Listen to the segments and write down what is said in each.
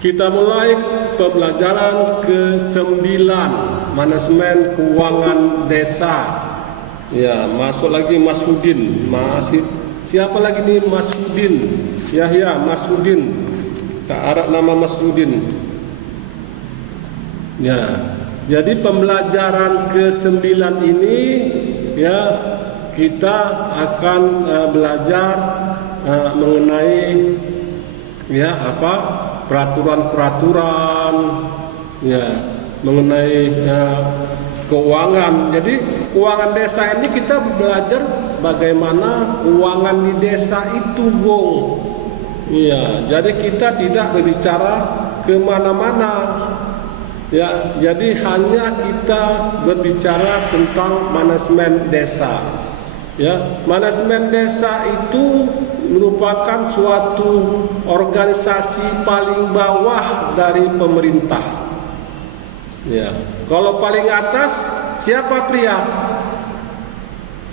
Kita mulai pembelajaran ke-9, manajemen keuangan desa. Ya, masuk lagi Mas Hudin. Masih siapa lagi nih? Mas Hudin. Yahya Mas Hudin. Tak ada nama Mas Hudin. Ya. Jadi pembelajaran ke-9 ini ya kita akan belajar mengenai ya peraturan-peraturan ya mengenai keuangan. Jadi keuangan desa ini kita belajar bagaimana keuangan di desa itu, Gong. Ya, jadi kita tidak berbicara kemana-mana. Ya, jadi hanya kita berbicara tentang manajemen desa. Ya, manajemen desa itu merupakan suatu organisasi paling bawah dari pemerintah. Ya, kalau paling atas siapa, pria?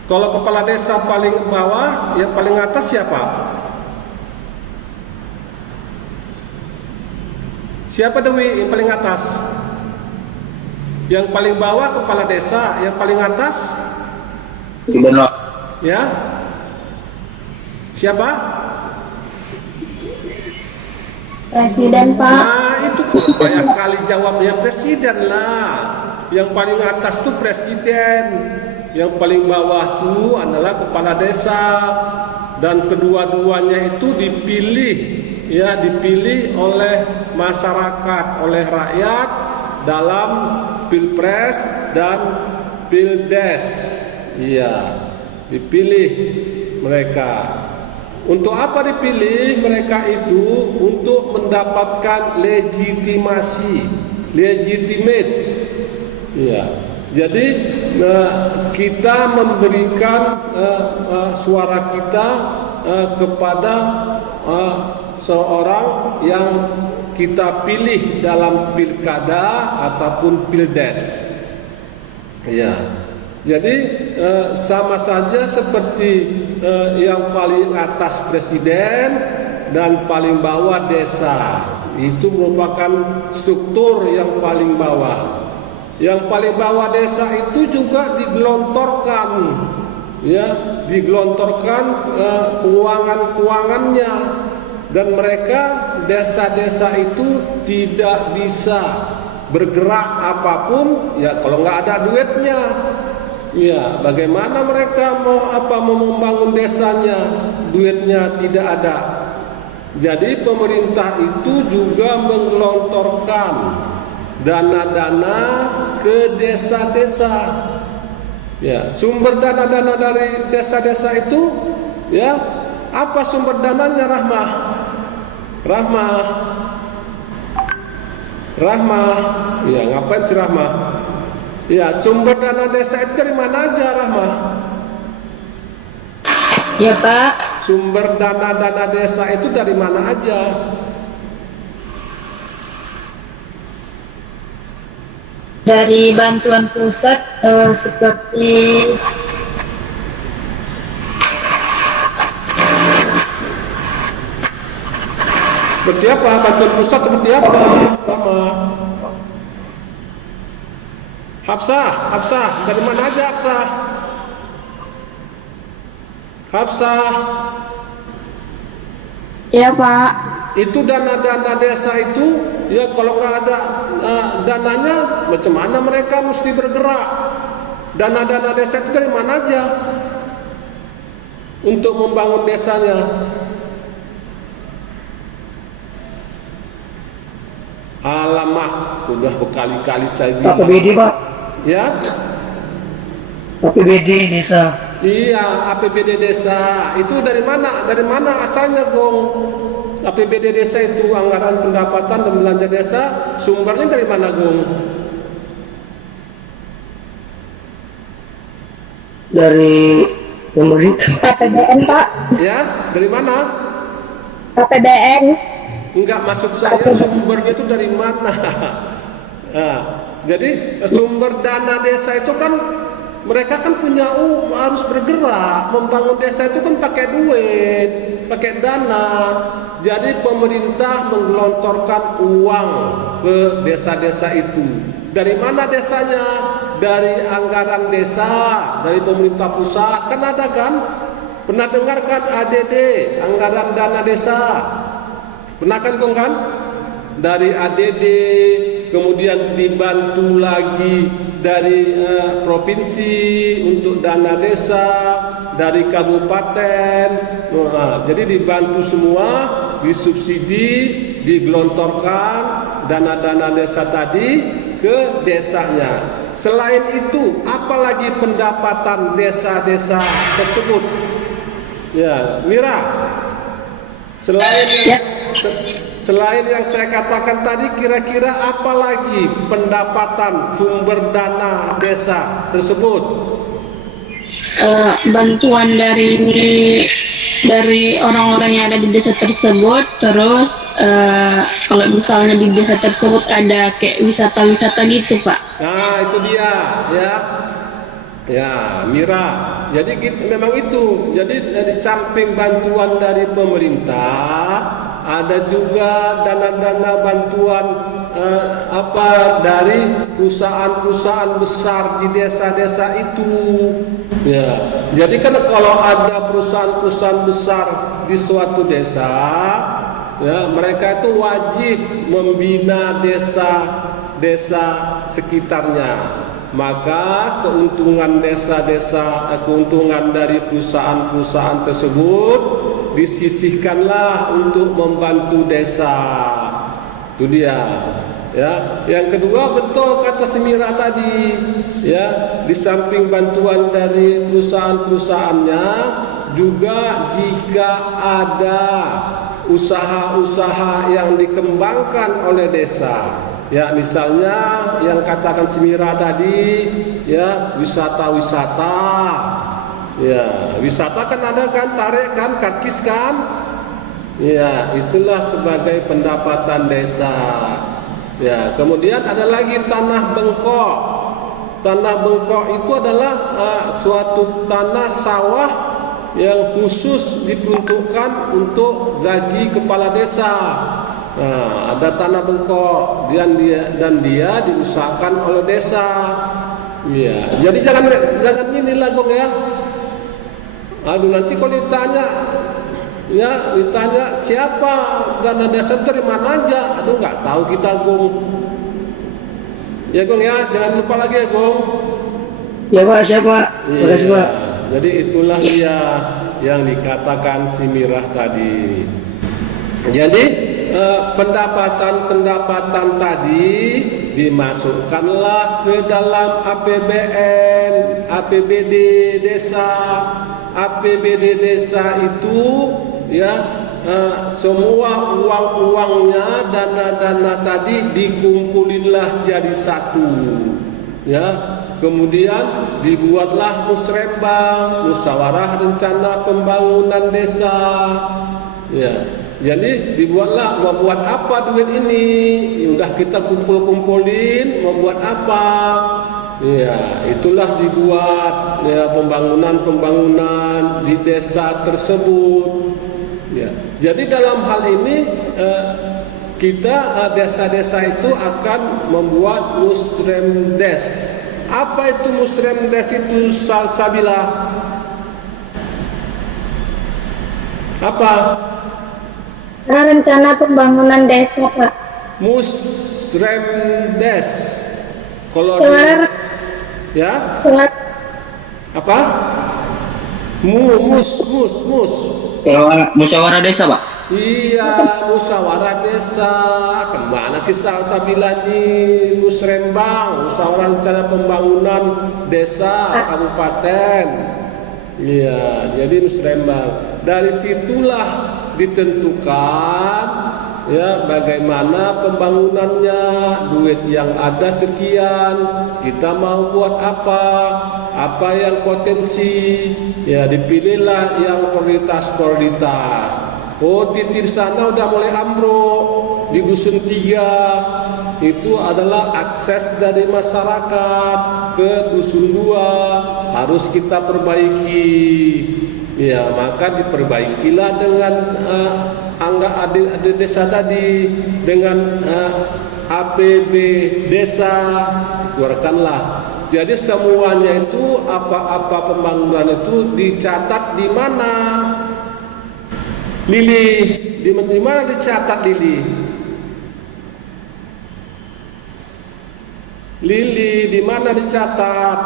Kalau kepala desa paling bawah, ya paling atas siapa? Siapa Dewi yang paling atas? Yang paling bawah kepala desa, yang paling atas? Sebenarnya. Ya. Siapa? Presiden, Pak. Nah, itu banyak kali jawabnya presiden lah. Yang paling atas tuh presiden, yang paling bawah tuh adalah kepala desa, dan kedua-duanya itu dipilih oleh masyarakat, oleh rakyat dalam pilpres dan pildes. Iya, dipilih mereka. Untuk apa dipilih mereka itu? Untuk mendapatkan legitimasi, legitimate. Ya. Jadi kita memberikan suara kita kepada seorang yang kita pilih dalam pilkada ataupun pildes. Ya. Jadi sama saja seperti yang paling atas presiden dan paling bawah desa. Itu merupakan struktur yang paling bawah. Yang paling bawah desa itu juga digelontorkan, ya, digelontorkan keuangan-keuangannya, dan mereka desa-desa itu tidak bisa bergerak apapun, ya kalau nggak ada duitnya. Ya, bagaimana mereka mau membangun desanya? Duitnya tidak ada. Jadi pemerintah itu juga menggelontorkan dana-dana ke desa-desa. Ya, sumber dana-dana dari desa-desa itu, ya, apa sumber dananya, Rahmah? Rahmah, ya ngapain sih Rahmah? Ya, sumber dana desa itu dari mana aja, Rahmah? Ya, Pak. Sumber dana desa itu dari mana aja? Dari bantuan pusat seperti apa? Bantuan pusat seperti apa, Rahmah? Hafsah, dari mana aja Hafsah? Ya, Pak. Itu dana-dana desa itu, ya kalau nggak ada dananya, macam mana mereka mesti bergerak? Dana-dana desa itu dari mana aja untuk membangun desanya? Alamak, udah berkali-kali saya bilang. APBD, Pak. Ya? APBD desa. Iya, APBD desa. Itu dari mana? Dari mana asalnya, Gong? APBD desa itu anggaran pendapatan dan belanja desa, sumbernya dari mana, Gong? Dari pemerintah. APBN, Pak. Ya, dari mana? APBN. Enggak, maksud saya sumbernya itu dari mana? Nah, jadi sumber dana desa itu kan mereka kan punya harus bergerak membangun desa itu kan pakai duit pakai dana. Jadi pemerintah menggelontorkan uang ke desa-desa itu. Dari mana desanya? Dari anggaran desa, dari pemerintah pusat. Kan ada kan? Pernah dengar kan ADD, anggaran dana desa? Pernah kan Gong kan? Dari ADD, kemudian dibantu lagi dari provinsi untuk dana desa, dari kabupaten. Nah, jadi dibantu semua, disubsidi, digelontorkan dana-dana desa tadi ke desanya. Selain itu, apalagi pendapatan desa-desa tersebut? Ya, Mira. Selain yang saya katakan tadi, kira-kira apa lagi pendapatan sumber dana desa tersebut? Bantuan dari orang-orang yang ada di desa tersebut. Terus kalau misalnya di desa tersebut ada kayak wisata-wisata gitu, Pak. Nah, itu dia, ya. Ya, Mira. Jadi memang itu. Jadi dari samping bantuan dari pemerintah, ada juga dana-dana bantuan dari perusahaan-perusahaan besar di desa-desa itu. Ya. Jadi kan kalau ada perusahaan-perusahaan besar di suatu desa, ya, mereka itu wajib membina desa sekitarnya. Maka keuntungan keuntungan dari perusahaan-perusahaan tersebut disisihkanlah untuk membantu desa. Itu dia. Ya, yang kedua, betul kata Semira tadi, ya, di samping bantuan dari perusahaan-perusahaannya, juga jika ada usaha-usaha yang dikembangkan oleh desa, ya, misalnya yang katakan Semira tadi, ya, wisata-wisata. Ya, wisata kan ada kan, tarik kan, karkis kan. Ya, itulah sebagai pendapatan desa. Ya, kemudian ada lagi tanah bengkok. Tanah bengkok itu adalah suatu tanah sawah yang khusus diperuntukkan untuk gaji kepala desa. Nah, ada tanah bengkok dan dia diusahakan oleh desa. Ya, jadi jangan ini lah Gong ya. Aduh, nanti kalau ditanya siapa dana desa dari mana aja, aduh nggak tahu kita Gong. Ya Gong ya, jangan lupa lagi ya Gong. Ya Pak, siapa? Iya. Makasih Pak. Jadi itulah dia yang dikatakan si Mirah tadi. Jadi pendapatan tadi dimasukkanlah ke dalam APBN, APBD desa. APBD desa itu, ya, semua uang-uangnya, dana-dana tadi dikumpulinlah jadi satu, ya. Kemudian dibuatlah musrembang, musyawarah rencana pembangunan desa, ya. Jadi dibuatlah, mau buat apa duit ini? Udah kita kumpulin, mau buat apa? Ya, itulah dibuat, ya, pembangunan di desa tersebut. Ya. Jadi dalam hal ini kita desa-desa itu akan membuat musremdes. Apa itu musremdes itu, Sabila? Apa? Rencana pembangunan desa, Pak. Musremdes. Kalau ya? Apa? Mus. Musyawarah desa, Pak. Iya, musyawarah desa. Kemana sih Sabila nih? Musrembang, musyawarah rencana pembangunan desa kabupaten. Iya, jadi musrembang. Dari situlah ditentukan, ya, bagaimana pembangunannya, duit yang ada sekian, kita mau buat apa yang potensi, ya, dipilihlah yang prioritas. Oh, di sana udah mulai ambruk, di Dusun 3 itu adalah akses dari masyarakat ke Dusun 2 harus kita perbaiki. Ya, maka diperbaikilah dengan anggaran AD desa tadi, dengan APB desa, keluarkanlah. Jadi semuanya itu apa-apa pembangunan itu dicatat di mana? Lili, di mana dicatat Lili? Lili, di mana dicatat?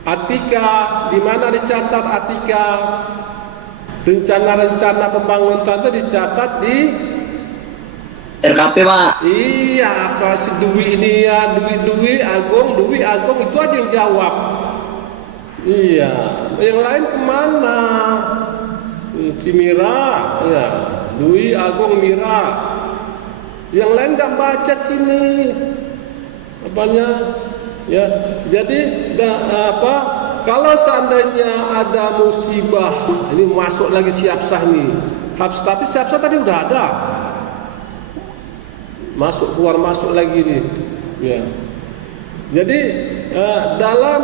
Atika, di mana dicatat Atika? Rencana-rencana pembangunan itu dicatat di RKP, Pak. Iya, kasih duit ini ya, duit Agung itu aja yang jawab. Iya, yang lain kemana? Si Mira, ya, Dwi Agung Mira. Yang lain nggak baca sini, apanya? Ya, jadi kalau seandainya ada musibah, ini masuk lagi Siapsah nih. Tapi Siapsah tadi udah ada. Masuk keluar masuk lagi nih. Ya. Jadi dalam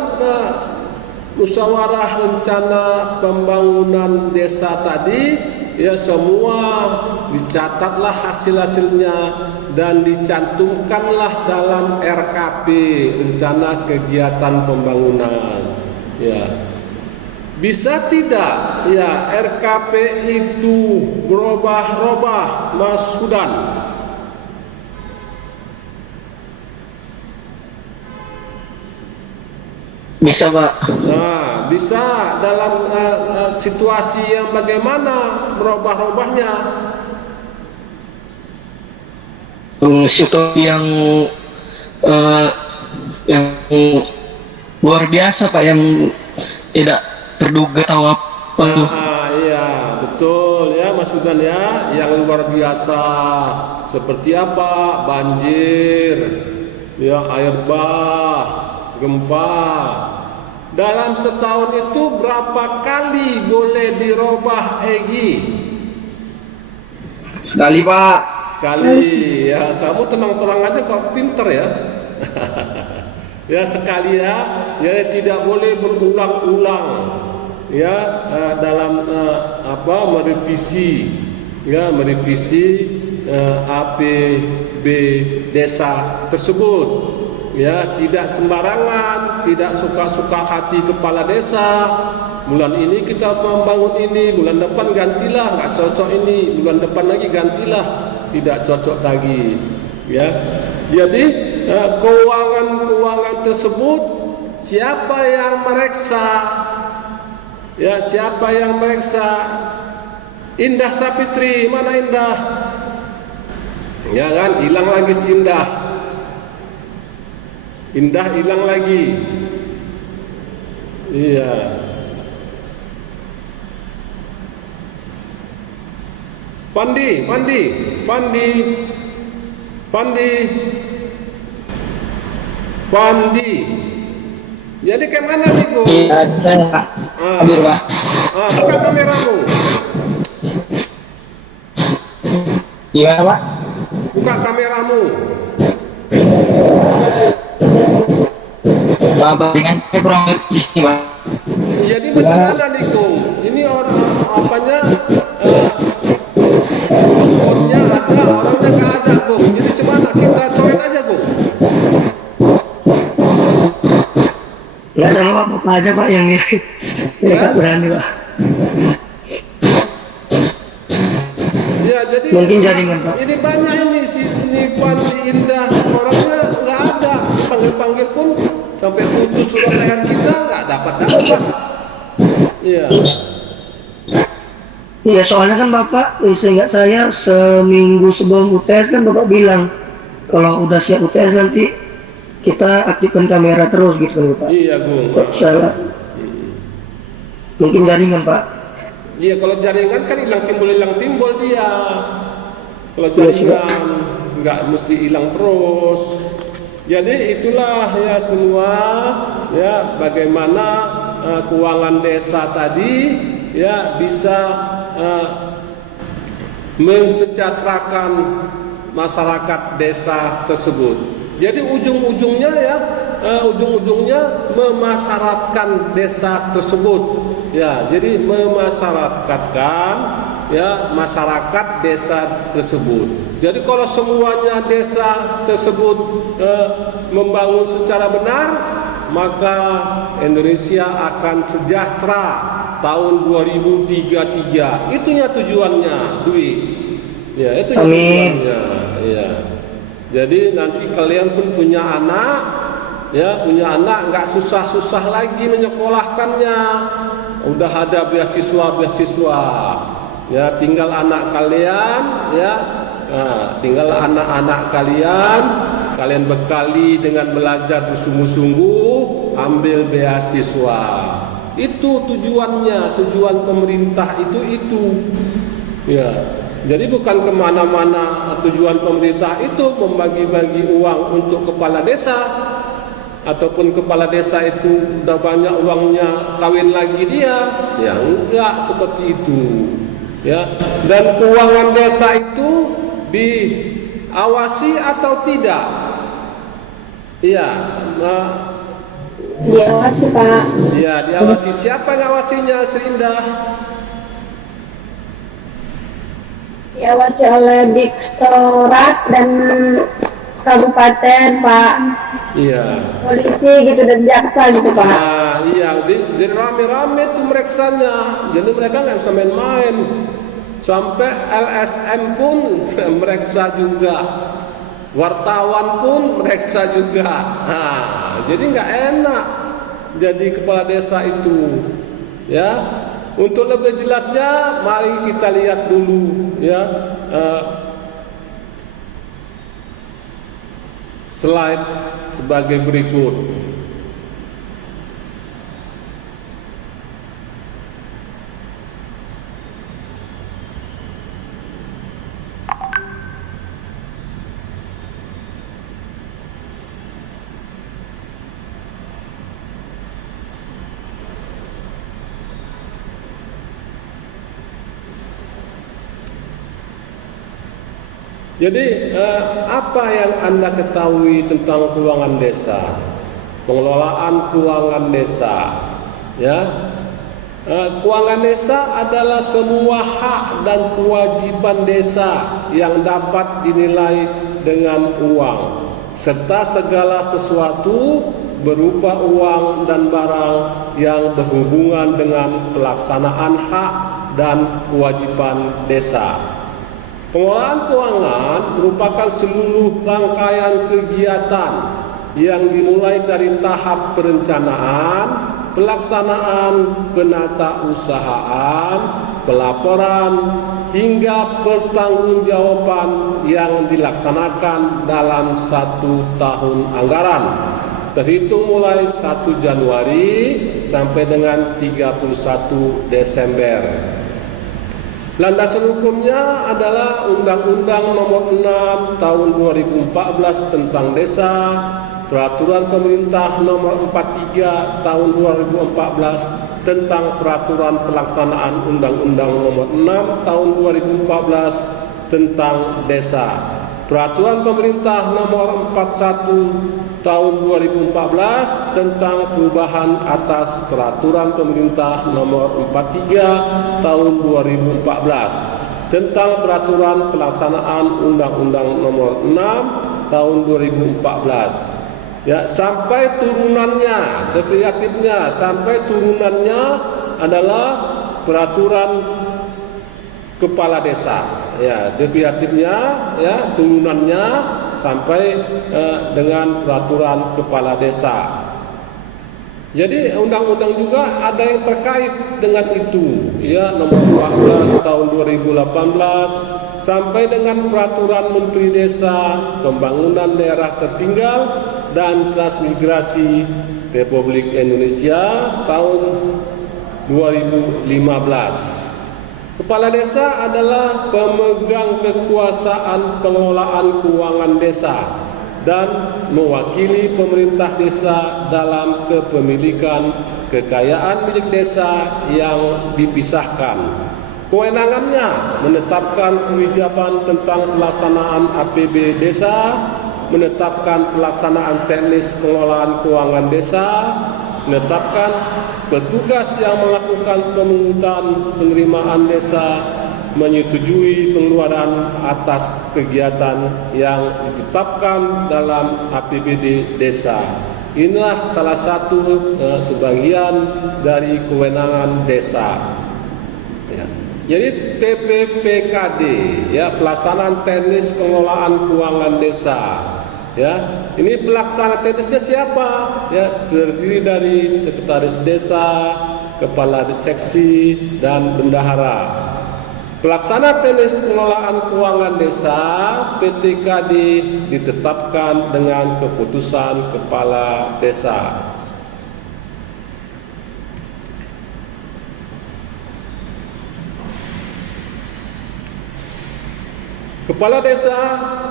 musyawarah rencana pembangunan desa tadi, ya semua dicatatlah hasil-hasilnya dan dicantumkanlah dalam RKP, rencana kegiatan pembangunan. Ya. Bisa tidak ya RKP itu berubah-ubah, Mas Sudan? Bisa, Pak. Nah, bisa dalam situasi yang bagaimana merubah-ubahnya? Situasi yang luar biasa, Pak, yang tidak terduga atau apa. Iya, betul ya Mas Sudan ya, yang luar biasa seperti apa? Banjir, ya air bah, gempa. Dalam setahun itu berapa kali boleh dirubah Egi? Sekali, Pak. Sekali. Ya, kamu tenang-tenang aja kok, pinter ya. Ya sekali ya, ya tidak boleh berulang-ulang. Ya, dalam merevisi APB desa tersebut. Ya, tidak sembarangan, tidak suka-suka hati kepala desa. Bulan ini kita membangun ini, bulan depan gantilah, nggak cocok ini, bulan depan lagi gantilah, tidak cocok lagi. Ya, jadi keuangan tersebut siapa yang mereksa? Ya, siapa yang mereksa? Indah Sapitri, mana Indah? Ya kan, hilang lagi si Indah. Indah hilang lagi. Iya. Pandi. Jadi ke mana nih, Go? Hadir, Pak. Buka kameramu. Iya, Pak. Buka kameramu. Bapak dengan kurang lebih sini, Pak. Jadi macam mana nih, Go? Ini orang apanya? Akunnya ada, orangnya nggak ada, Go. Jadi macam mana? Kita coret aja, Go. Nggak ada, Pak. Bapak aja, Pak, yang ini. Nggak berani, Pak. Ya, jadi Mungkin jaringan, Pak. ini banyak ini si Indah, orangnya nggak ada, dipanggil pun sampai putus surat leher kita nggak dapat. Iya. Iya, soalnya kan Bapak, seingat saya seminggu sebelum UTS kan Bapak bilang kalau udah siap UTS nanti kita aktifkan kamera terus gitu kan, Bapak. Iya, Gung. Kok salah? Mungkin jaringan, Pak. Iya, kalau jaringan kan hilang timbul dia. Kalau Iya, jaringan nggak mesti hilang terus. Jadi itulah ya semua ya bagaimana keuangan desa tadi ya bisa mensejahterakan masyarakat desa tersebut. Jadi ujung-ujungnya ya ujung-ujungnya memasyarakatkan desa tersebut. Ya, jadi memasyarakatkan ya masyarakat desa tersebut. Jadi kalau semuanya desa tersebut membangun secara benar, maka Indonesia akan sejahtera tahun 2033. Itunya tujuannya, Dwi. Ya, itu tujuannya. Ya. Jadi nanti kalian pun punya anak, ya punya anak nggak susah-susah lagi menyekolahkannya. Udah ada beasiswa, ya tinggal anak kalian, ya tinggal anak-anak kalian bekali dengan belajar bersungguh-sungguh, ambil beasiswa. Itu tujuannya, tujuan pemerintah itu, ya. Jadi bukan kemana-mana tujuan pemerintah itu membagi-bagi uang untuk kepala desa, ataupun kepala desa itu udah banyak uangnya kawin lagi dia, ya enggak seperti itu, ya. Dan keuangan desa itu diawasi atau tidak? Iya, Diawasi, Pak. ya diawasi. Siapa yang ngawasinya, Serindah? Diawasi oleh Direktorat dan Kabupaten, Pak. Iya. Polisi gitu dan jaksa gitu, Pak. Nah, iya, di rame-rame tuh mereksanya. Jadi mereka nggak bisa main-main. Sampai LSM pun mereksa juga. Wartawan pun mereksa juga. Nah, jadi nggak enak jadi kepala desa itu. Ya. Untuk lebih jelasnya, mari kita lihat dulu, ya. Slide sebagai berikut. Jadi apa yang Anda ketahui tentang keuangan desa, pengelolaan keuangan desa, ya? Keuangan desa adalah semua hak dan kewajiban desa yang dapat dinilai dengan uang, serta segala sesuatu berupa uang dan barang yang berhubungan dengan pelaksanaan hak dan kewajiban desa. Pengelolaan keuangan merupakan seluruh rangkaian kegiatan yang dimulai dari tahap perencanaan, pelaksanaan, penatausahaan, pelaporan, hingga pertanggungjawaban yang dilaksanakan dalam 1 tahun anggaran, terhitung mulai 1 Januari sampai dengan 31 Desember. Landasan hukumnya adalah Undang-Undang Nomor 6 Tahun 2014 tentang Desa, Peraturan Pemerintah Nomor 43 Tahun 2014 tentang Peraturan Pelaksanaan Undang-Undang Nomor 6 Tahun 2014 tentang Desa, Peraturan Pemerintah Nomor 41 Tahun 2014 tentang perubahan atas Peraturan Pemerintah Nomor 43 Tahun 2014 tentang Peraturan Pelaksanaan Undang-Undang Nomor 6 Tahun 2014. Ya, sampai turunannya, derivatifnya sampai turunannya adalah Peraturan Kepala Desa. Ya, derivatifnya ya turunannya sampai dengan Peraturan Kepala Desa. Jadi undang-undang juga ada yang terkait dengan itu, ya, Nomor 14 Tahun 2018 sampai dengan Peraturan Menteri Desa, Pembangunan Daerah Tertinggal dan Transmigrasi Republik Indonesia tahun 2015. Kepala desa adalah pemegang kekuasaan pengelolaan keuangan desa dan mewakili pemerintah desa dalam kepemilikan kekayaan milik desa yang dipisahkan. Kewenangannya menetapkan kebijakan tentang pelaksanaan APB desa, menetapkan pelaksanaan teknis pengelolaan keuangan desa, menetapkan petugas yang melakukan pemungutan penerimaan desa, menyetujui pengeluaran atas kegiatan yang ditetapkan dalam APBD desa. Inilah salah satu sebagian dari kewenangan desa. Ya. Jadi TPPKD, ya, pelaksanaan teknis pengelolaan keuangan desa. Ya, ini pelaksana teknisnya siapa? Ya, terdiri dari sekretaris desa, kepala seksi, dan bendahara. Pelaksana teknis pengelolaan keuangan desa PTKD ditetapkan dengan keputusan kepala desa. Kepala desa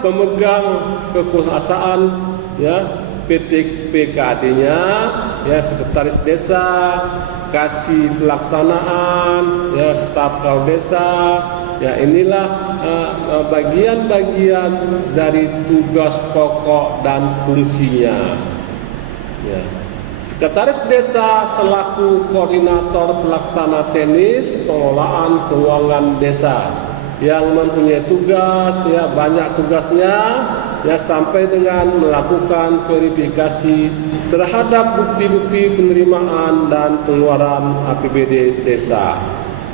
pemegang kekuasaan, ya, PTPKD-nya, ya, sekretaris desa, kasih pelaksanaan, ya, staf kepala desa, ya, inilah bagian-bagian dari tugas pokok dan fungsinya. Ya. Sekretaris desa selaku koordinator pelaksana teknis pengelolaan keuangan desa yang mempunyai tugas, ya, banyak tugasnya, ya, sampai dengan melakukan verifikasi terhadap bukti-bukti penerimaan dan pengeluaran APBD desa.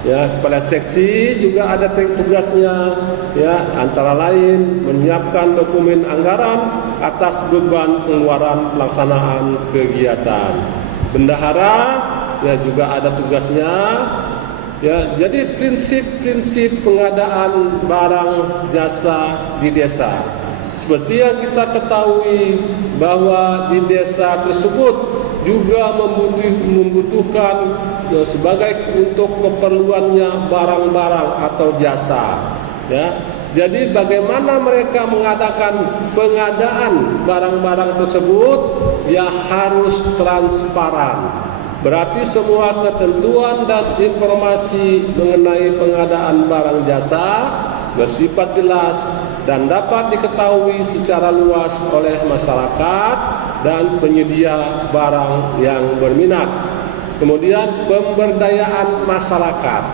Ya, kepala seksi juga ada tugasnya, ya, antara lain menyiapkan dokumen anggaran atas beban pengeluaran pelaksanaan kegiatan. Bendahara, ya, juga ada tugasnya. Ya, jadi prinsip-prinsip pengadaan barang jasa di desa. Seperti yang kita ketahui bahwa di desa tersebut juga membutuhkan, ya, sebagai untuk keperluannya barang-barang atau jasa. Ya, jadi bagaimana mereka mengadakan pengadaan barang-barang tersebut, ya, harus transparan. Berarti semua ketentuan dan informasi mengenai pengadaan barang jasa bersifat jelas dan dapat diketahui secara luas oleh masyarakat dan penyedia barang yang berminat. Kemudian pemberdayaan masyarakat.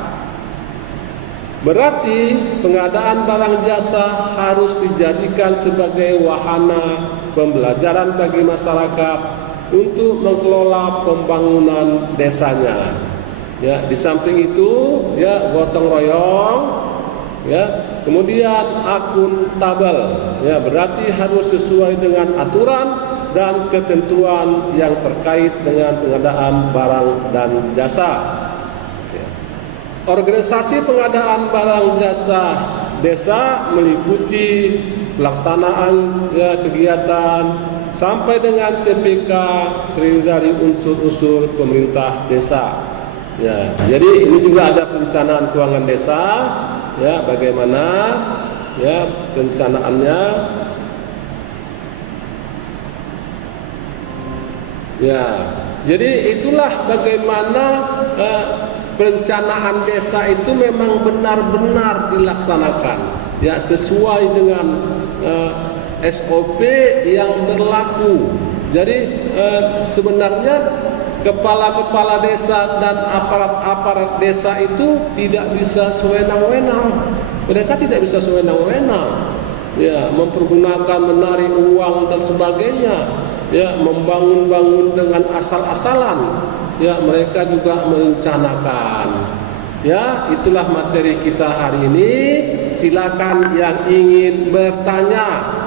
Berarti pengadaan barang jasa harus dijadikan sebagai wahana pembelajaran bagi masyarakat untuk mengelola pembangunan desanya. Ya, di samping itu, ya, gotong royong, ya, kemudian akuntabel, ya, berarti harus sesuai dengan aturan dan ketentuan yang terkait dengan pengadaan barang dan jasa. Ya. Organisasi pengadaan barang jasa desa meliputi pelaksanaan, ya, kegiatan sampai dengan TPK terdiri dari unsur-unsur pemerintah desa. Ya, jadi ini juga ada perencanaan keuangan desa, ya, bagaimana, ya, perencanaannya. Ya, jadi itulah bagaimana perencanaan desa itu memang benar-benar dilaksanakan, ya, sesuai dengan SOP yang berlaku. Jadi sebenarnya kepala-kepala desa dan aparat-aparat desa itu tidak bisa sewenang-wenang. Mereka tidak bisa sewenang-wenang, ya, mempergunakan menarik uang dan sebagainya, ya, membangun-bangun dengan asal-asalan. Ya, mereka juga merencanakan. Ya, itulah materi kita hari ini. Silakan yang ingin bertanya.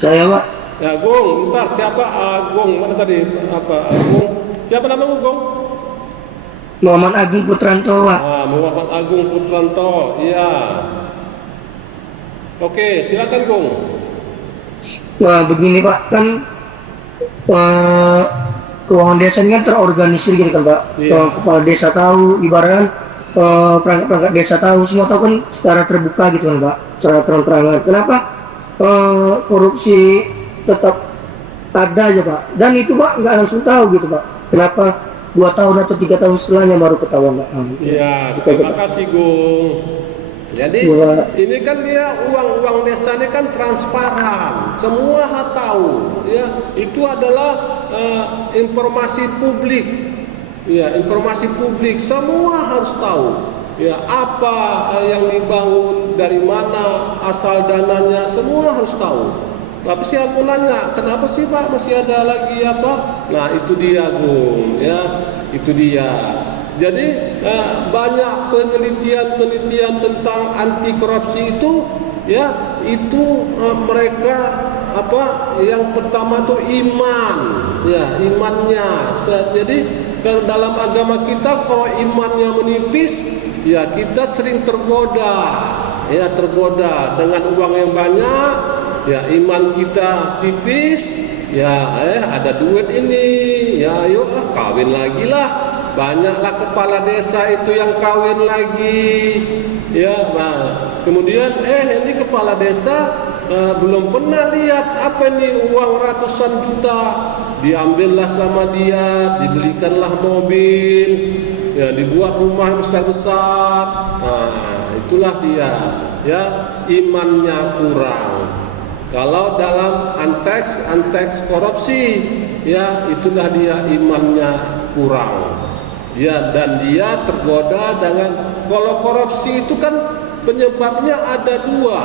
Saya, Pak. Ya, Gung, entah siapa Agung, mana tadi apa Agung? Siapa namamu, Gung? Muhammad Agung Putranto, Pak. Muhammad Agung Putranto. Iya. Oke, silakan, Gung. Wah, begini, Pak, kan keuangan desa ini kan terorganisir gitu kan, Pak. Iya. Kepala desa tahu, ibaratkan perangkat-perangkat desa tahu, semua tahu kan secara terbuka gitu kan, Pak, secara terang-terangan. Kenapa korupsi tetap ada aja, Pak? Dan itu, Pak, nggak langsung tahu gitu, Pak. Kenapa 2 tahun atau 3 tahun setelahnya baru ketahuan, Pak? Iya, terima kasih, Gung. Jadi Bola. ini kan dia uang desa ini kan transparan, semua tahu, ya itu adalah informasi publik, ya informasi publik semua harus tahu, ya apa yang dibangun, dari mana asal dananya, semua harus tahu. Tapi si aku nanya, kenapa sih Pak masih ada lagi apa? Nah itu dia Bung, ya itu dia. Jadi banyak penelitian tentang anti korupsi itu, ya itu mereka yang pertama tuh iman, ya imannya. Jadi dalam agama kita kalau imannya menipis, ya kita sering tergoda, ya tergoda dengan uang yang banyak, ya iman kita tipis, ya ada duit ini, ya yuk kawin lagi lah. Banyaklah kepala desa itu yang kawin lagi, ya. Nah, kemudian ini kepala desa belum pernah lihat apa nih uang ratusan juta, diambillah sama dia, dibelikanlah mobil, ya dibuat rumah besar-besar. Nah, itulah dia, ya imannya kurang. Kalau dalam anteks korupsi, ya itulah dia imannya kurang. Dan dia tergoda dengan, kalau korupsi itu kan penyebabnya ada dua.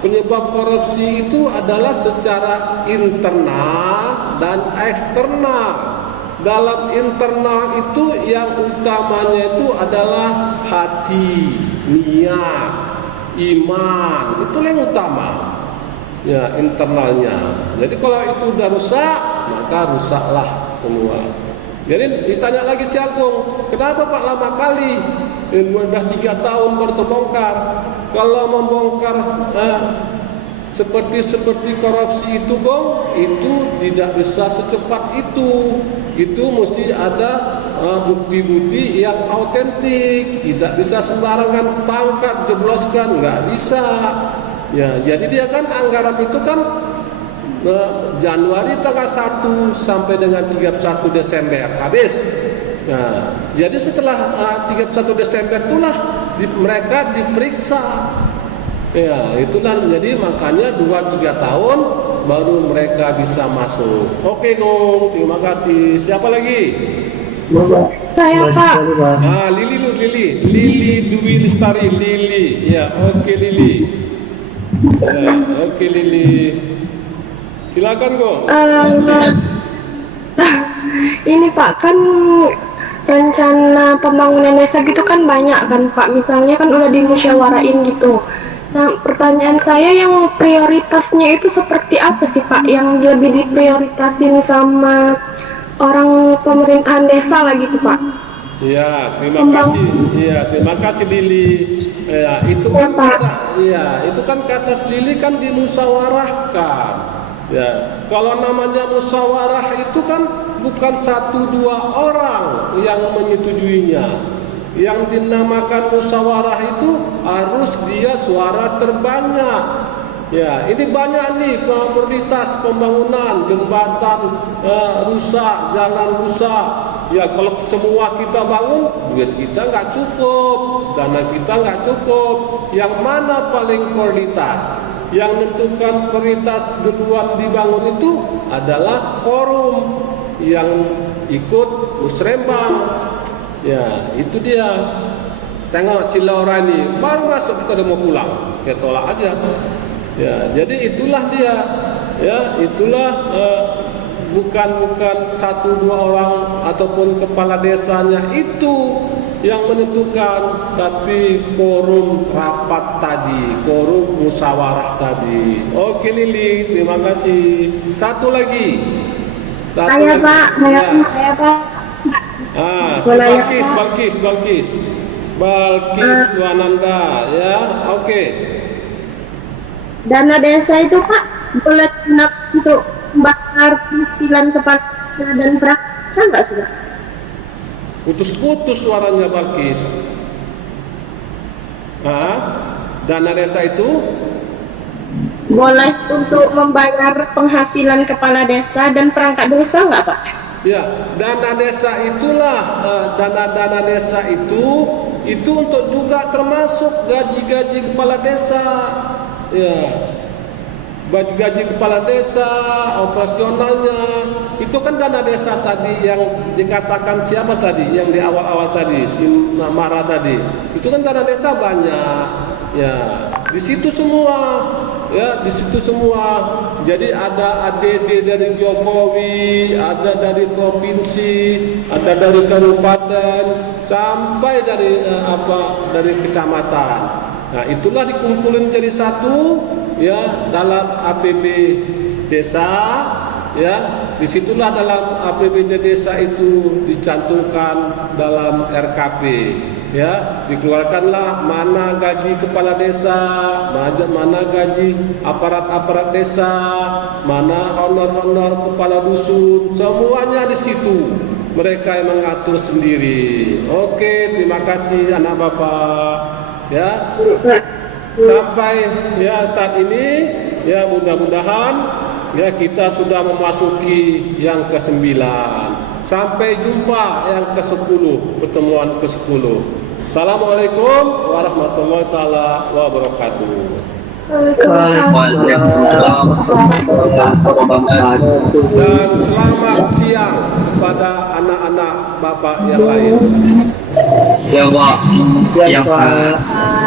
Penyebab korupsi itu adalah secara internal dan eksternal. Dalam internal itu yang utamanya itu adalah hati, niat, iman, itu yang utama. Ya internalnya. Jadi kalau itu udah rusak, maka rusaklah semua. Jadi ditanya lagi si Agung, kenapa Pak lama kali? Udah 3 tahun baru terbongkar. Kalau membongkar seperti korupsi itu Gong, itu tidak bisa secepat itu. Itu mesti ada bukti-bukti yang autentik. Tidak bisa sembarangan tangkap jebloskan, nggak bisa. Ya, jadi dia kan anggaran itu kan Januari tanggal 1 sampai dengan 31 Desember habis. Nah, jadi setelah 31 Desember itulah mereka diperiksa. Ya, itulah jadi makanya 2-3 tahun baru mereka bisa masuk. Oke, Gong, terima kasih. Siapa lagi? Saya Pak. Lili Dwi Lestari, Lili. Ya, oke Lili. Ya, oke Lili. Silakan Gong. Ini Pak, kan rencana pembangunan desa gitu kan banyak kan Pak, misalnya kan udah dimusyawarain gitu. Nah pertanyaan saya yang prioritasnya itu seperti apa sih Pak, yang lebih diprioritasin sama orang pemerintahan desa lah gitu Pak? Ya, terima kasih Lili. Ya, itu kan kata Lili kan dimusyawarahkan. Ya, kalau namanya musyawarah itu kan bukan 1-2 orang yang menyetujuinya. Yang dinamakan musyawarah itu harus dia suara terbanyak. Ya, ini banyak nih prioritas pembangunan, jembatan rusak, jalan rusak. Ya, kalau semua kita bangun, duit kita nggak cukup, dana kita nggak cukup. Yang mana paling prioritas? Yang menentukan prioritas duluan dibangun itu adalah forum yang ikut musrembang. Ya, itu dia. Tengok si Laura ini baru masuk kita udah mau pulang, kita tolak aja. Ya, jadi itulah dia. Ya, itulah bukan 1-2 orang ataupun kepala desanya itu yang menentukan, tapi quorum rapat tadi, quorum musyawarah tadi. Oke Lili, terima kasih. Satu lagi. Saya Pak, saya Pak. Balkis Wananda, ya, oke. Dana desa itu Pak boleh digunakan untuk membakar penghasilan kepala desa dan prakerja nggak sih Pak? Putus-putus suaranya Balkis. Dana desa itu boleh untuk membayar penghasilan kepala desa dan perangkat desa nggak Pak? ya, dana desa itulah dana desa itu itu untuk juga termasuk gaji-gaji kepala desa. Ya. Gaji kepala desa, operasionalnya, itu kan dana desa tadi yang dikatakan siapa tadi, yang di awal-awal tadi, si Mara tadi, itu kan dana desa banyak, ya, di situ semua, ya, di situ semua. Jadi ada ADD dari Jokowi, ada dari provinsi, ada dari kabupaten, sampai dari dari kecamatan. Nah, itulah dikumpulin jadi satu, ya, dalam APB desa, ya. Disitulah dalam APBD desa itu dicantumkan dalam RKP, ya. Dikeluarkanlah mana gaji kepala desa, mana gaji aparat-aparat desa, mana honor-honor kepala dusun, semuanya di situ. Mereka yang mengatur sendiri. Oke, terima kasih anak bapak. Ya, sampai ya saat ini, ya, mudah-mudahan ya kita sudah memasuki yang ke-9. Sampai jumpa yang ke-10, pertemuan ke-10. Assalamualaikum warahmatullahi taala wabarakatuh. Waalaikumsalam warahmatullahi wabarakatuh. Dan selamat siang kepada anak-anak bapak yang lain. Ya Pak. Ya Pak.